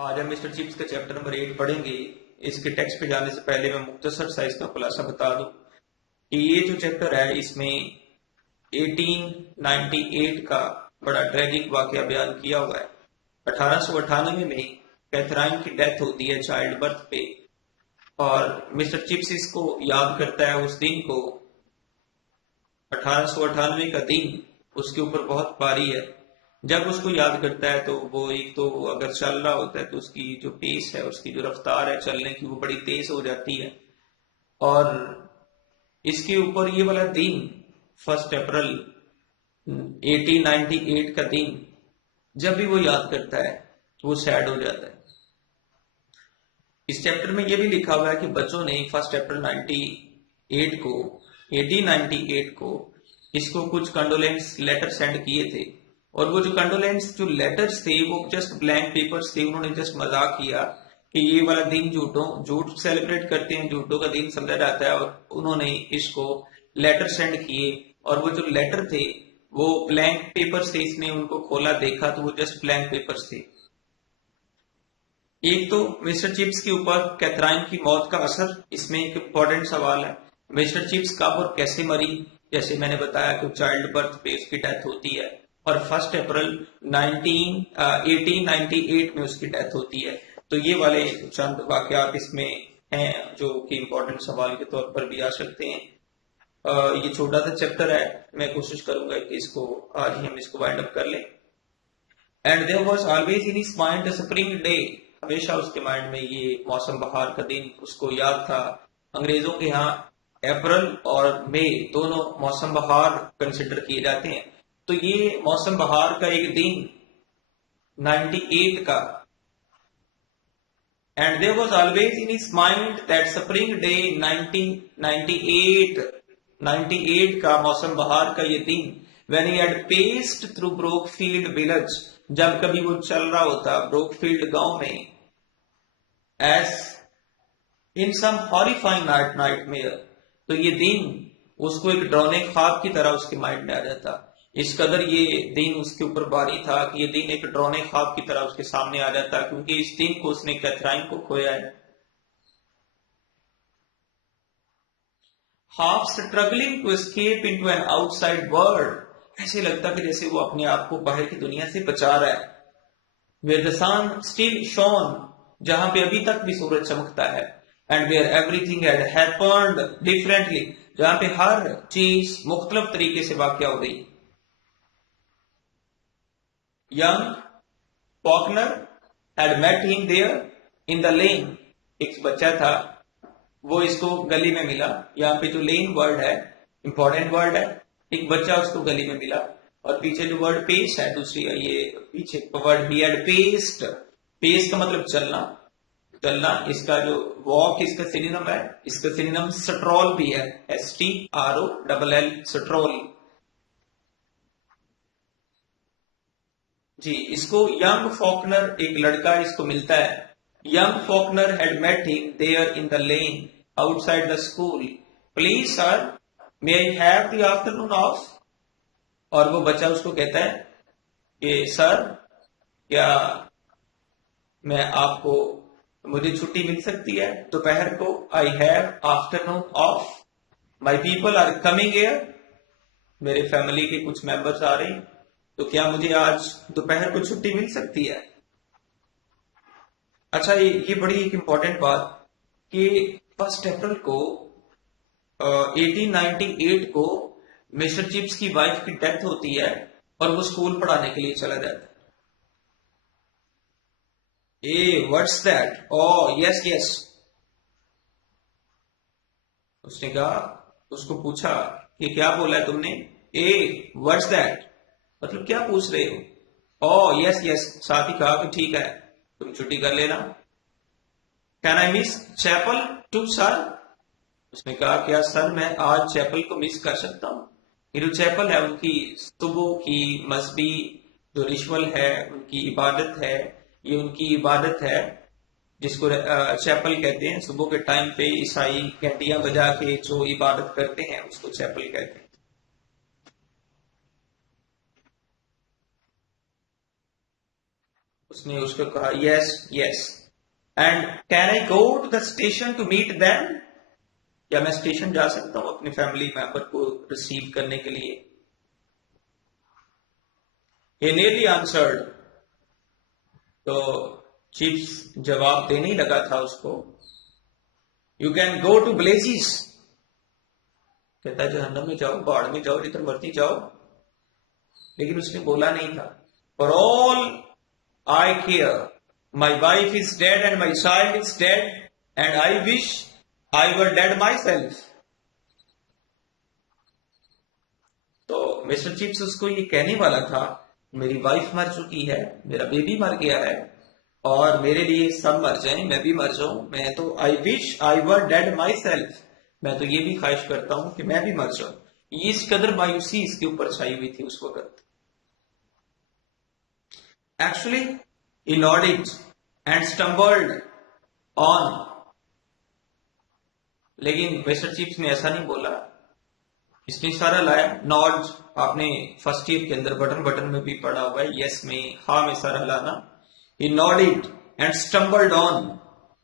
आज हम mister chips का चैप्टर नंबर 8 पढ़ेंगे। इसके टेक्स्ट पे जाने से पहले मैं मुख्तसर सा इसका खुलासा बता दूं कि ये जो चैप्टर है इसमें 1898 का बड़ा ट्रेजिक वाकया बयान किया हुआ है। 1898 में कैथराइन की डेथ होती है चाइल्ड बर्थ पे, और मिस्टर चिप्स इसको याद करता है उस दिन को। 1898 का दिन उसके ऊपर बहुत भारी है। जब उसको याद करता है तो वो एक तो अगर चल रहा होता है तो उसकी जो पेस है, उसकी जो रफ्तार है चलने की, वो बड़ी तेज हो जाती है। और इसके ऊपर ये वाला दिन 1 अप्रैल 1898 का दिन जब भी वो याद करता है वो सैड हो जाता है। इस चैप्टर में ये भी लिखा हुआ है कि बच्चों ने 1 अप्रैल 1898 को इसको कुछ कंडोलेंस लेटर सेंड किए थे, और वो जो कंडोलेंस जो लेटर्स थे वो जस्ट ब्लैंक पेपर्स थे। उन्होंने जस्ट मजाक किया कि ये वाला दिन झूठ सेलिब्रेट करते हैं, झूठों का दिन समझा जाता है, और उन्होंने इसको लेटर सेंड किए। और वो जो लेटर थे वो ब्लैंक पेपर्स थे। इसने उनको खोला, देखा तो वो जस्ट ब्लैंक पेपर्स थे। एक तो मिस्टर चिप्स के ऊपर कैथराइन की मौत का असर, इसमें एक इम्पोर्टेंट सवाल है। मिस्टर चिप्स कब और कैसे मरी? जैसे मैंने बताया कि चाइल्ड बर्थ पे उसकी डेथ होती है, और 1 अप्रैल 1898 में उसकी डेथ होती है। तो ये वाले चंद वाकयात इसमें हैं जो कि इम्पोर्टेंट सवाल के तौर पर भी आ सकते हैं। ये छोटा सा चैप्टर है, मैं कोशिश करूंगा कि इसको आज ही हम इसको वाइंड अप कर लें। And there was always in his mind the spring day, हमेशा उसके माइंड में ये मौसम बहार का दिन उसको याद था। अंग्रेजों के यहाँ अप्रैल और मई दोनों मौसम बहार कंसिडर किए जाते हैं। तो ये मौसम बहार का एक दिन 98 का, and there was always in his mind that spring day 1998 का मौसम बहार का ये दिन, when he had passed through Brookfield village, जब कभी वो चल रहा होता ब्रोकफील्ड गांव में, as in some horrifying nightmare, तो ये दिन उसको एक डरावने ख्वाब की तरह उसके माइंड में आ जाता। इस कदर ये दिन उसके ऊपर भारी था कि ये दिन एक डरावने ख्वाब की तरह उसके सामने आ जाता, क्योंकि इस दिन को उसने कैथराइन को खोया है। Half struggling to escape into an outside world, ऐसे लगता कि जैसे वो अपने आप को बाहर की दुनिया से बचा रहा है। Where the sun still shone, जहां पे अभी तक भी सूरज चमकता है। And where everything had happened differently, जहां पे हर चीज मुख्तलिफ तरीके से वाकया हो गई। Young Faulkner had met him there in the lane, एक बच्चा था वो इसको गली में मिला। यहाँ पे जो लेन वर्ड है इंपॉर्टेंट वर्ड है। एक बच्चा उसको गली में मिला, और पीछे जो वर्ड पेस है दूसरी, ये पीछे वर्ड ही हैड पेस्ट, पेस का मतलब चलना, चलना। इसका जो वॉक इसका सिनोनिम है, इसका सिनोनिम स्ट्रोल भी है, STROLL, स्ट्रोल। जी, इसको यंग फॉकनर, एक लड़का इसको मिलता है। Young Faulkner had met him there in the lane outside the school, please sir may I have the afternoon off. और वो बच्चा उसको कहता है कि सर, क्या मैं आपको, मुझे छुट्टी मिल सकती है दोपहर को? I have afternoon off, my people are coming here, मेरे फैमिली के कुछ मेंबर्स आ रहे हैं, तो क्या मुझे आज दोपहर को छुट्टी मिल सकती है? अच्छा, ये बड़ी एक इंपॉर्टेंट बात कि 1 अप्रैल को 1898 को मिस्टर चिप्स की वाइफ की डेथ होती है, और वो स्कूल पढ़ाने के लिए चला जाता है। Ah what's that? Oh yes yes, उसने कहा, उसको पूछा कि क्या बोला है तुमने? ए व्हाट्स दैट, मतलब क्या पूछ रहे हो? ओ यस यस, साथ ही कहा कि ठीक है तुम छुट्टी कर लेना। Can I miss chapel too sir? उसने कहा क्या सर मैं आज चैपल को मिस कर सकता हूँ? ये जो चैपल है उनकी सुबह की मजहबी जो रिचुअल है, उनकी इबादत है, ये उनकी इबादत है जिसको चैपल कहते हैं। सुबह के टाइम पे ईसाई घंटियां बजा के जो इबादत करते हैं उसको चैपल कहते हैं। उसने उसको कहा yes yes, and can I go to the station to meet them, क्या मैं स्टेशन जा सकता हूं अपने फैमिली मेंबर को रिसीव करने के लिए? He nearly answered, तो चिप्स जवाब देने ही लगा था उसको, यू कैन गो टू ब्लेजिस, कहता है जहन्नम में जाओ, बाढ़ में जाओ, जिधर मर्जी जाओ। लेकिन उसने बोला नहीं था, for all I care my wife is dead and my child is dead and I wish I were dead my self. तो मिस्टर चिप्स उसको ये कहने वाला था, मेरी वाइफ मर चुकी है, मेरा बेबी मर गया है, और मेरे लिए सब मर जाएं, मैं भी मर जाऊं, मैं तो I wish I were dead my self, मैं तो ये भी ख्वाहिश करता हूं कि मैं भी मर जाऊं। ये इस कदर मायूसी इसके ऊपर छाई हुई थी उस वक्त। Actually he nodded and stumbled on, लेकिन मिस्टर चिप्स ने ऐसा नहीं बोला, इसने इशारा लाया। नॉड आपने फर्स्ट ईयर के अंदर बटन बटन में भी पढ़ा हुआ है, यस में हाँ में इशारा लाना। He nodded and stumbled on,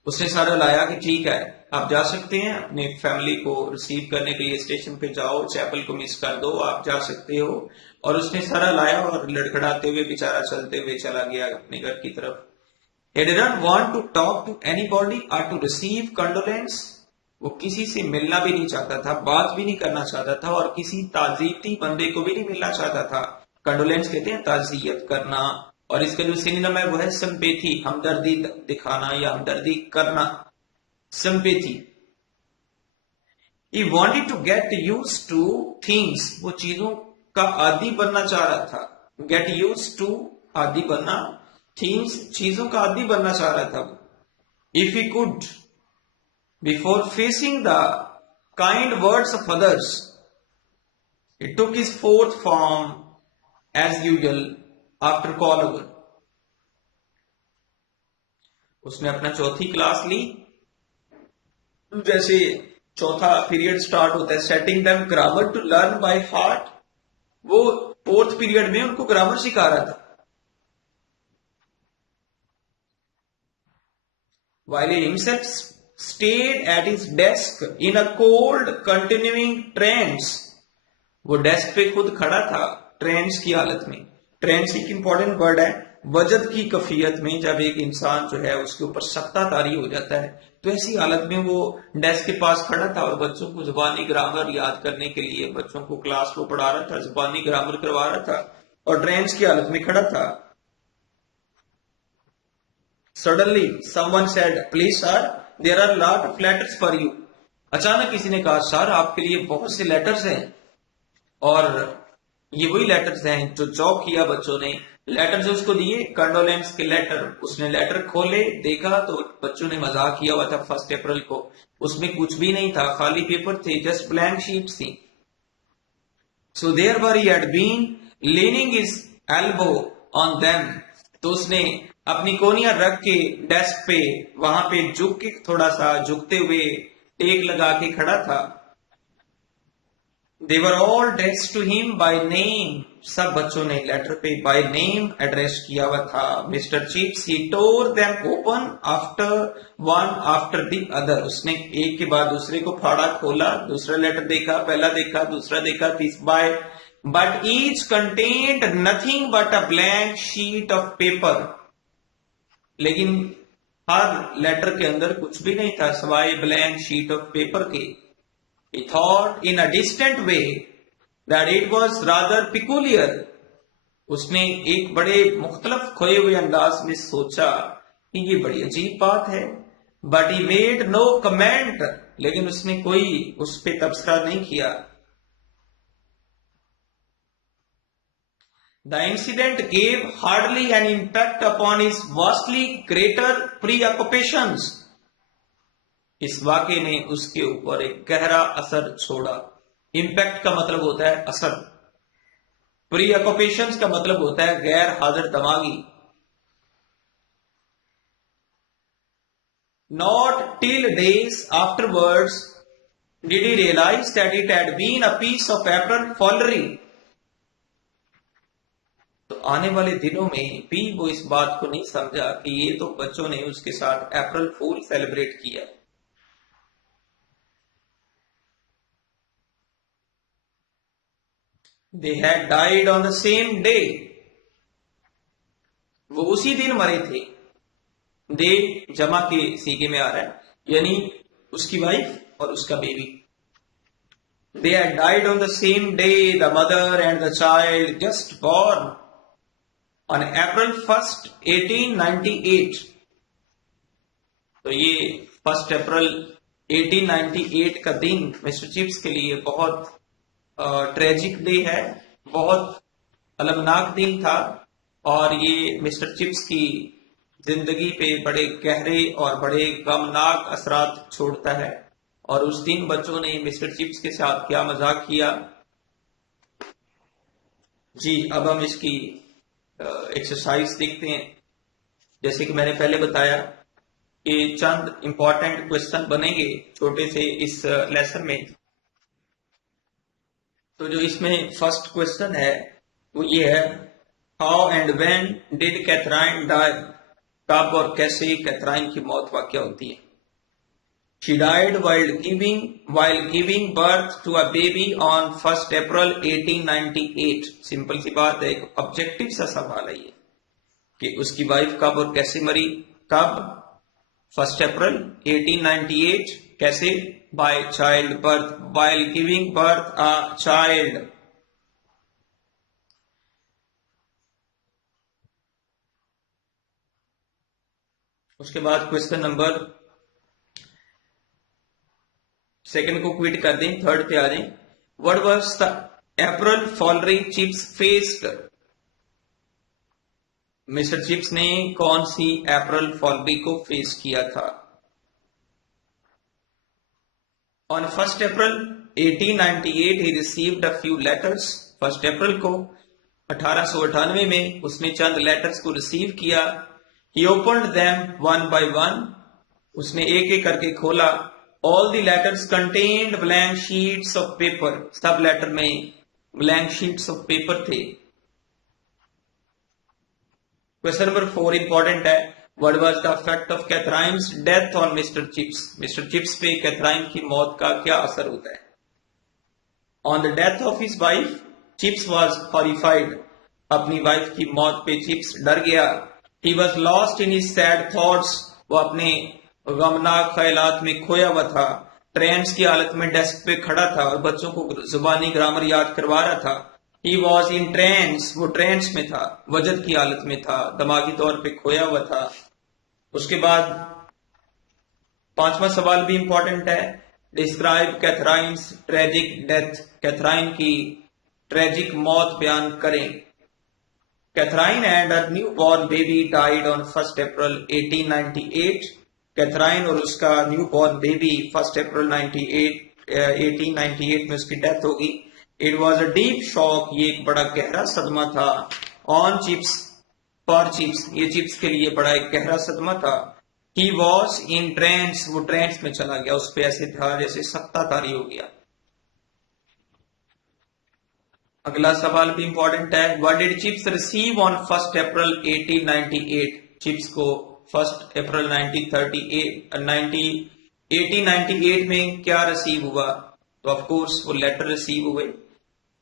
उसने इशारा लाया कि ठीक है आप जा सकते हैं, अपने फैमिली को रिसीव करने के लिए स्टेशन पे जाओ, चैपल को मिस कर दो, आप जा सकते हो। और उसने इशारा लाया और लड़खड़ाते हुए बेचारा चलते हुए चला गया अपने घर की तरफ। He didn't want to talk to anybody or to receive condolence, वो किसी से मिलना भी नहीं चाहता था, बात भी नहीं करना चाहता था, और किसी ताजीती बंदे को भी नहीं मिलना चाहता था। कंडोलेंस कहते हैं ताजियत करना, और इसका जो सिनोनिम है वो है सिंपैथी, हमदर्दी दिखाना या हमदर्दी करना, sympathy. He wanted to get used to things, वो चीजों का आदी बनना चाह रहा था। Get used to, आदी बनना, things, चीजों का आदी बनना चाह रहा था। If he could, before facing the kind words of others, he took his fourth form as usual after call over, उसने अपना चौथी क्लास ली, जैसे चौथा पीरियड स्टार्ट होता है, setting them grammar to learn by heart, वो फोर्थ पीरियड में उनको ग्रामर सिखा रहा था। While he himself stayed at his desk in a cold continuing trance, वो डेस्क पे खुद खड़ा था ट्रेंस की हालत में। ट्रेंस एक इंपॉर्टेंट वर्ड है, वजद की कफियत में जब एक इंसान जो है उसके ऊपर सख्ता तारी हो जाता है, तो ऐसी हालत में वो डेस्क के पास खड़ा था और बच्चों को जुबानी ग्रामर याद करने के लिए बच्चों को क्लास को पढ़ा रहा था, जुबानी ग्रामर करवा रहा था, और ट्रेंस की हालत में खड़ा था। Suddenly someone said, please sir, there are lot of letters for you. अचानक किसी ने कहा, सर आपके लिए बहुत से लेटर्स हैं, और ये वही लेटर्स हैं जो जॉब किया बच्चों ने। लेटर्स उसको दिए, कंडोलेंस के लेटर। उसने लेटर खोले, देखा तो बच्चों ने मजाक किया हुआ था 1 अप्रैल को, उसमें कुछ भी नहीं था, खाली पेपर थे, जस्ट ब्लैंक शीट्स थी। So therefore he had been leaning his elbow on them, तो उसने अपनी कोनियां रख के डेस्क पे, वहां पे झुक के, थोड़ा सा झुकते हुए टेक लगा के खड़ा था। They were all addressed to him by name, सब बच्चों ने लेटर पे by name एड्रेस किया हुआ था। Mr. Chips, he tore them open after one after the other, उसने एक के बाद दूसरे को फाड़ा, खोला, दूसरा लेटर देखा, पहला देखा, दूसरा देखा, तीसरा, but each contained nothing but a blank sheet of paper, लेकिन हर लेटर के अंदर कुछ भी नहीं था सिवाय ब्लैंक शीट ऑफ पेपर के। He thought in a distant way that it was rather peculiar, उसने एक बड़े मुख्तलिफ खोए हुए अंदाज में सोचा कि ये बड़ी अजीब बात है। But he made no comment, लेकिन उसने कोई उस पे तबसरा नहीं किया। The incident gave hardly an impact upon his vastly greater preoccupations, इस वाक़े ने उसके ऊपर एक गहरा असर छोड़ा। इम्पैक्ट का मतलब होता है असर, प्रीऑक्युपेशंस का मतलब होता है गैर हाजिर दिमागी। Not till days afterwards did he realize that it had been a piece of apparent foolery, तो आने वाले दिनों में भी वो इस बात को नहीं समझा कि ये तो बच्चों ने उसके साथ अप्रैल फूल सेलिब्रेट किया। They had died on the same day, वो उसी दिन मरे थे। दे जमा के सीगे में आ रहा है, यानी उसकी वाइफ और उसका baby. They had died on the same day, the mother and the child just born on April 1st 1898। तो ये 1 अप्रैल 1898 का दिन मिस्टर चिप्स के लिए बहुत ट्रेजिक डे है, बहुत अलमनाक दिन था, और ये मिस्टर चिप्स की जिंदगी पे बड़े गहरे और बड़े गमनाक असरात छोड़ता है। और उस दिन बच्चों ने मिस्टर चिप्स के साथ क्या मजाक किया। जी, अब हम इसकी एक्सरसाइज देखते हैं। जैसे कि मैंने पहले बताया कि चंद इंपॉर्टेंट क्वेश्चन बनेंगे छोटे से इस लेसन में। तो जो इसमें फर्स्ट क्वेश्चन है वो ये है, how and when did Katherine die. कब और कैसे कैथराइन की मौत वाक़या होती है। She died while giving birth to a baby on 1st April 1898। Simple सी बात है, एक ऑब्जेक्टिव सा सवाल है ये कि उसकी वाइफ कब और कैसे मरी। कब? 1 अप्रैल 1898। कैसे? By child birth, while giving birth a child। उसके बाद क्वेश्चन नंबर सेकंड को क्विट कर दें, थर्ड पे आ जाएं। What was the April following chips faced. Mister chips ने कौन सी अप्रैल फॉलोइंग को फेस किया था। On 1 April 1898 he received a few letters। 1 अप्रैल को 1898 में उसने चंद लेटर्स को रिसीव किया। He opened them one by one। उसने एक एक करके खोला। All the letters contained blank sheets of paper। सब लेटर में blank sheets of paper थे। क्वेश्चन नंबर 4 इंपॉर्टेंट है। What was the effect of Catherine's death on Mr. Chips। Mister chips पे कैथराइन की मौत का क्या असर होता है। On the death of his wife, Chips was horrified। अपनी वाइफ की मौत पे चिप्स डर गया। He was lost in his sad thoughts। वो अपने गमनाक ख्यालात में खोया हुआ था। ट्रेंड्स की हालत में डेस्क पे खड़ा था और बच्चों को जुबानी ग्रामर याद करवा रहा था। He was in trance। वो ट्रेंड्स में था, वजद की हालत में था, दिमागी तौर पे खोया हुआ था। उसके बाद 5वां सवाल भी इंपॉर्टेंट है। Describe Catherine's tragic death. Catherine की ट्रेजिक मौत बयान करें। Catherine and her new born baby died on 1 April 1898। Catherine और उसका न्यू बॉर्न बेबी 1 अप्रैल 1898 में उसकी डेथ होगी। It was a deep shock. ये एक बड़ा गहरा सदमा था। ऑन चिप्स, फॉर चिप्स, ये चिप्स के लिए बड़ा एक गहरा सदमा था। He was in trance. वो ट्रेंस में चला गया, उस पर ऐसे था जैसे सत्ताधारी हो गया। अगला सवाल भी इंपॉर्टेंट है। What did Chips receive on 1 April 1898। Chips को 1 अप्रैल 1898 में क्या रिसीव हुआ। तो ऑफ कोर्स वो लेटर रिसीव हुए।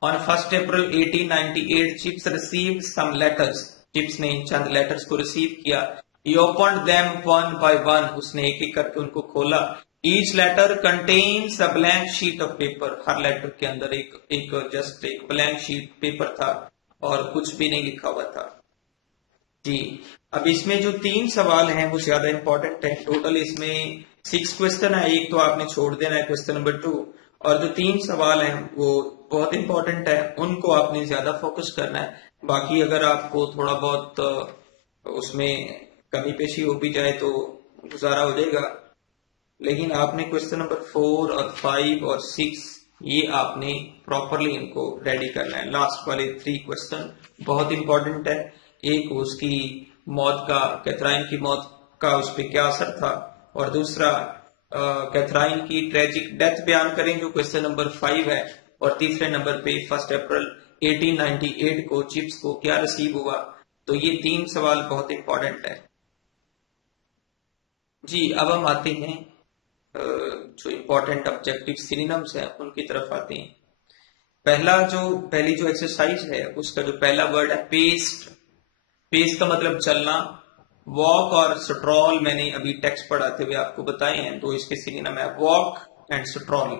On 1 April 1898 Chips received some letters. Chips ने चंद लेटर्स को रिसीव किया। He opened them one by one। उसने एक एक करके उनको खोला। Each letter contains a blank sheet of paper। हर लेटर के अंदर एक जस्ट एक ब्लैंक शीट पेपर था और कुछ भी नहीं लिखा हुआ था। जी, अब इसमें जो 3 सवाल हैं वो ज्यादा इंपॉर्टेंट है। टोटल इसमें 6 क्वेश्चन है, एक तो आपने छोड़ देना है क्वेश्चन नंबर 2, और जो 3 सवाल हैं वो बहुत इंपॉर्टेंट है, उनको आपने ज्यादा फोकस करना है। बाकी अगर आपको थोड़ा बहुत उसमें कमी पेशी हो भी जाए तो गुजारा हो जाएगा, लेकिन आपने क्वेश्चन नंबर 4 और 5 और 6 ये आपने प्रॉपरली इनको रेडी करना है। लास्ट वाले 3 क्वेश्चन बहुत इंपॉर्टेंट है। एक उसकी मौत का, कैथराइन की मौत का उस पर क्या असर था, और दूसरा कैथराइन की ट्रेजिक डेथ बयान करें जो क्वेश्चन नंबर 5 है, और तीसरे नंबर पे 1 अप्रैल 1898 को चिप्स को क्या रिसीव हुआ? तो ये 3 सवाल बहुत इंपॉर्टेंट है जी। अब हम आते हैं जो इंपॉर्टेंट ऑब्जेक्टिव सिनोनिम्स है उनकी तरफ आते हैं। पहली जो एक्सरसाइज है उसका जो पहला वर्ड है पेस्ट। पेस्ट का मतलब चलना। वॉक और स्ट्रॉल मैंने अभी टेक्स्ट पढ़ाते हुए आपको बताए हैं, तो इसके सिनोनिम है वॉक एंड स्ट्रॉल।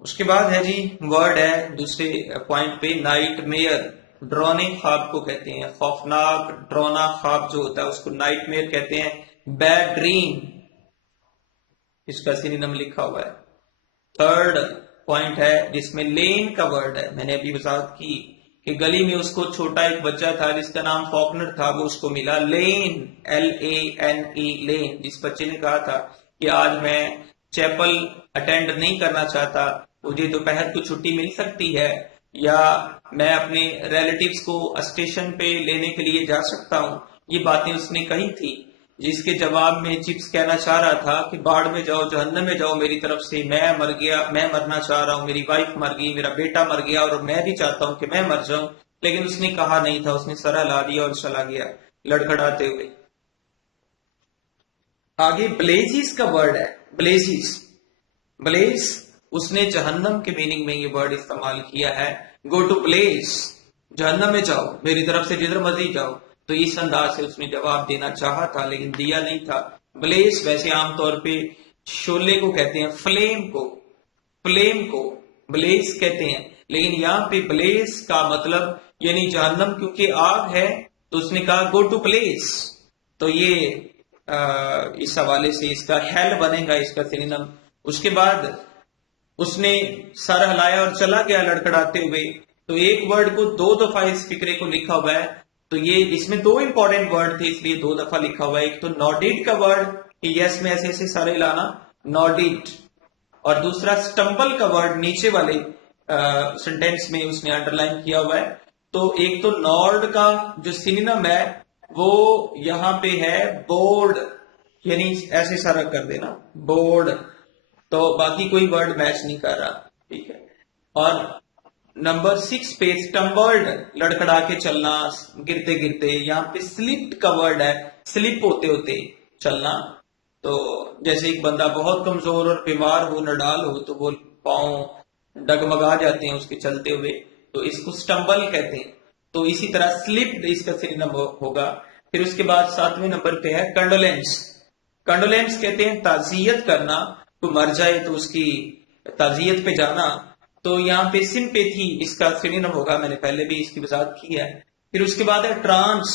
उसके बाद है जी वर्ड है दूसरे पॉइंट पे नाइटमेयर। ड्रोने ख्वाब को कहते हैं, खौफनाक ड्रोना ख्वाब जो होता है उसको नाइटमेयर कहते हैं। बैड ड्रीम, इसका सिनोनिम लिखा हुआ है। थर्ड पॉइंट है जिसमें लेन का वर्ड है, मैंने अभी वजाहत की कि गली में उसको छोटा एक बच्चा था जिसका नाम फॉकनर था, वो उसको मिला लेन, LANE लेन। जिस बच्चे ने कहा था कि आज मैं चैपल अटेंड नहीं करना चाहता, मुझे दोपहर को छुट्टी मिल सकती है, या मैं अपने रिलेटिव्स को स्टेशन पे लेने के लिए जा सकता हूं, ये बातें उसने कही थी। जिसके जवाब में चिप्स कहना चाह रहा था कि बाढ़ में जाओ, जहन्नम में जाओ मेरी तरफ से, मैं मर गया, मैं मरना चाह रहा हूं, मेरी वाइफ मर गई, मेरा बेटा मर गया और मैं भी चाहता हूं कि मैं मर जाऊं। लेकिन उसने कहा नहीं था, उसने सर हिला दिया और चला गया लड़खड़ाते हुए। आगे ब्लेजिस का वर्ड है, ब्लेजिस। ब्लेज, उसने जहन्नम के मीनिंग में ये वर्ड इस्तेमाल किया है। गो टू प्लेस, जहन्नम में जाओ, मेरी तरफ से जिधर मर्जी जाओ। तो इस अंदाज से उसने जवाब देना चाहा था लेकिन दिया नहीं था। ब्लेस वैसे आमतौर पे शोले को कहते हैं, फ्लेम को ब्लेस कहते हैं, लेकिन यहाँ पे ब्लेस का मतलब यानी जहन्नम, क्योंकि आग है तो उसने कहा गो टू प्लेस। तो ये इस हवाले से इसका हेल बनेगा, इसका सिनोनिम। उसके बाद उसने सर हिलाया और चला गया लड़खड़ाते हुए। तो एक वर्ड को 2 दफा इस फिक्रे को लिखा हुआ है, तो ये इसमें 2 इंपॉर्टेंट वर्ड थे इसलिए 2 दफा लिखा हुआ है। एक तो नॉडिड का वर्ड कि यस में ऐसे ऐसे सारे हिलाना, नॉडिड, और दूसरा स्टम्बल का वर्ड नीचे वाले सेंटेंस में उसने अंडरलाइन किया हुआ है। तो एक तो नॉर्ड का जो सिनोनिम है वो यहां पे है बोर्ड, यानी ऐसे सारा कर देना बोर्ड। तो बाकी कोई वर्ड मैच नहीं कर रहा, ठीक है। और नंबर 6 पे स्टम्बल्ड, लड़खड़ा के चलना, गिरते गिरते। यहाँ पे स्लिप्ड का वर्ड है, स्लिप होते होते चलना। तो जैसे एक बंदा बहुत कमजोर और बीमार हो, नडाल हो, तो वो पांव डगमगा जाते हैं उसके चलते हुए, तो इसको स्टम्बल कहते हैं। तो इसी तरह स्लिप्ड इसका सिनोनिम होगा। फिर उसके बाद 7वें नंबर पे है कंडोलेंस। कंडोलेंस कहते हैं ताजियत करना, कोई मर जाए तो उसकी ताजियत पे जाना। तो यहाँ पे सिंपैथी इसका सिनोनिम होगा, मैंने पहले भी इसकी वजाहत की है। फिर उसके बाद है ट्रांस।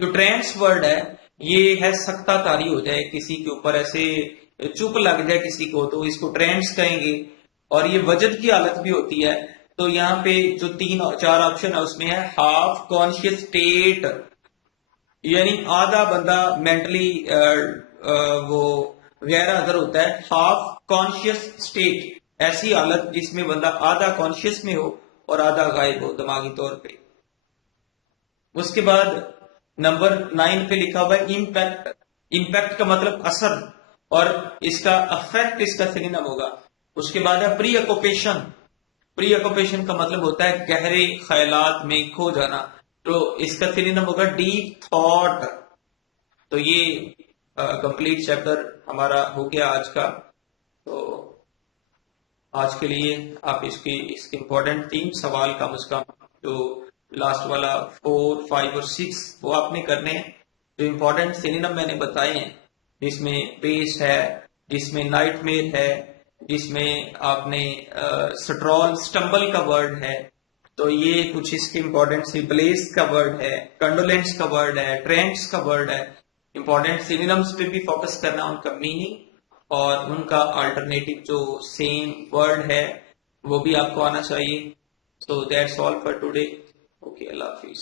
जो ट्रांस वर्ड है ये है सक्ताकारी हो जाए किसी के ऊपर, ऐसे चुप लग जाए किसी को, तो इसको ट्रांस कहेंगे। और ये वजद की हालत भी होती है। तो यहाँ पे जो 3-4 ऑप्शन है उसमें है हाफ कॉन्शियस स्टेट, यानी आधा बंदा मेंटली वो गैर हाजिर होता है। हाफ कॉन्शियस स्टेट, ऐसी हालत जिसमें बंदा आधा कॉन्शियस में हो और आधा गायब हो दिमागी तौर पे। उसके बाद नंबर 9 पे लिखा हुआ है इम्पैक्ट। इम्पैक्ट का मतलब असर, और इसका अफेक्ट इसका सिनोनिम होगा। उसके बाद है प्री ऑक्यूपेशन। प्री ऑक्यूपेशन का मतलब होता है गहरे ख्यालात में खो जाना, तो इसका सिनोनिम होगा डीप थॉट। तो ये कंप्लीट चैप्टर हमारा हो गया आज का। तो आज के लिए आप इसके इंपॉर्टेंट 3 सवाल कम से कम, जो लास्ट वाला 4, 5 और 6 वो आपने करने हैं। जो इंपॉर्टेंट सिनोनिम मैंने बताए हैं, जिसमें पेस्ट है, जिसमें नाइटमेयर है, जिसमें आपने स्ट्रॉल स्टम्बल का वर्ड है, तो ये कुछ इसके इंपॉर्टेंट सी ब्लेस का वर्ड है, कंडोलेंस का वर्ड है, ट्रेंड्स का वर्ड है। इंपॉर्टेंट सिनोनिम्स पे भी फोकस करना, उनका मीनिंग और उनका अल्टरनेटिव जो सेम वर्ड है वो भी आपको आना चाहिए। So that's all for today. Okay, Allah Hafiz.